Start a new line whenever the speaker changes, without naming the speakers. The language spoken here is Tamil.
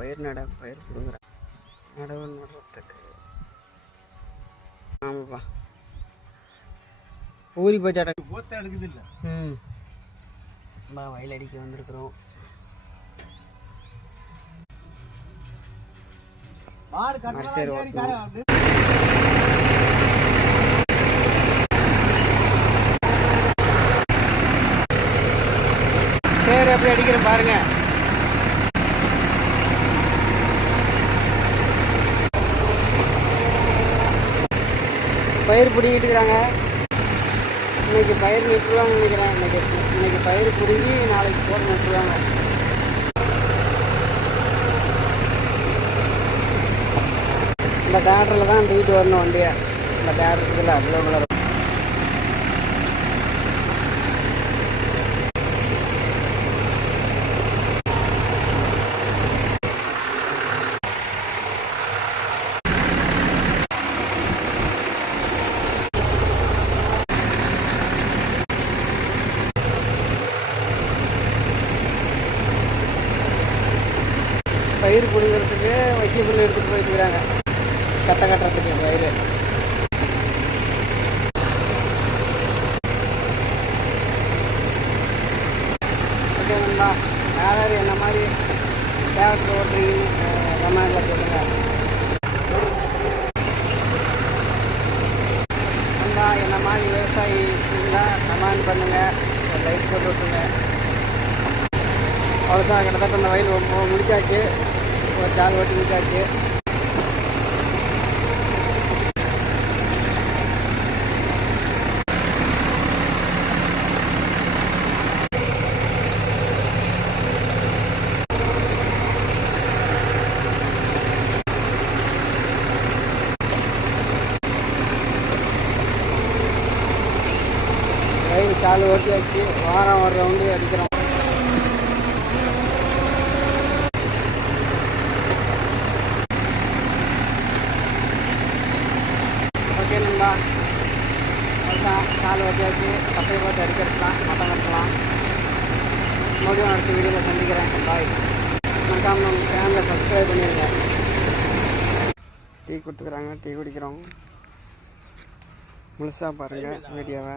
பயிர் நட பயிர் கொடுக்குறேன் நடவு நடுறதுக்கு ஆமாப்பா. ஊறி போச்சாட்ட
எடுக்குது இல்லை.
ம். பா வயல் அடிக்க வந்திருக்கிறோம். மரசேர்
கட்டுறாங்க
ஓட்டணும் சரி அப்படி அடிக்கிறேன் பாருங்க. பயிர் பிடிக்கிட்டு இருக்கிறாங்க. இன்னைக்கு பயிர் நட்டுருவாங்கன்னு நினைக்கிறேன். இன்னைக்கு இன்னைக்கு பயிர் பிடிங்கி நாளைக்கு போட நட்டுருவாங்க இந்த டேரக்டரில் தான் தூக்கிட்டு வரணும் வண்டியை. இந்த டேரக்டரில் அவ்வளோ கலர் பயிர் பிடிக்கிறதுக்கு வைக்க புல் எடுத்துகிட்டு போயிருக்கிறாங்க கட்ட கட்டுறதுக்கு பயிர். ஓகே நண்பா யார் யார் என்ன மாதிரி தேவத்தில் ஓட்டுறீங்கன்னு கமெண்டில் சொல்லுங்கள் நண்பா என்ன மாதிரி விவசாயி இருந்தால் கமெண்ட் பண்ணுங்கள் லைக் போட்டு விட்டுருங்க. அவ்வளோதான் கிட்டத்தட்ட அந்த வயல் முடிச்சாச்சு ஒரு சால் ஓட்டி முடிச்சாச்சு வயல் சால் ஓட்டியாச்சு. வாரம் ஒரு ரவுண்டு அடிக்கிறோம் ஓகே நண்பா கால் ஓட்டியாச்சு கப்பை போட்டு அடிக்கிறதுலாம் மட்டம் கட்டலாம் மறுபடியும் அடுத்த வீடியோவில் சந்திக்கிறேன். பாய் மறக்காம நம்ம சேனலை சப்ஸ்கிரைப் பண்ணிடுங்க டீ கொடுத்துக்குறாங்க டீ குடிக்கிறோம். முழுசாக பாருங்கள் வீடியோவை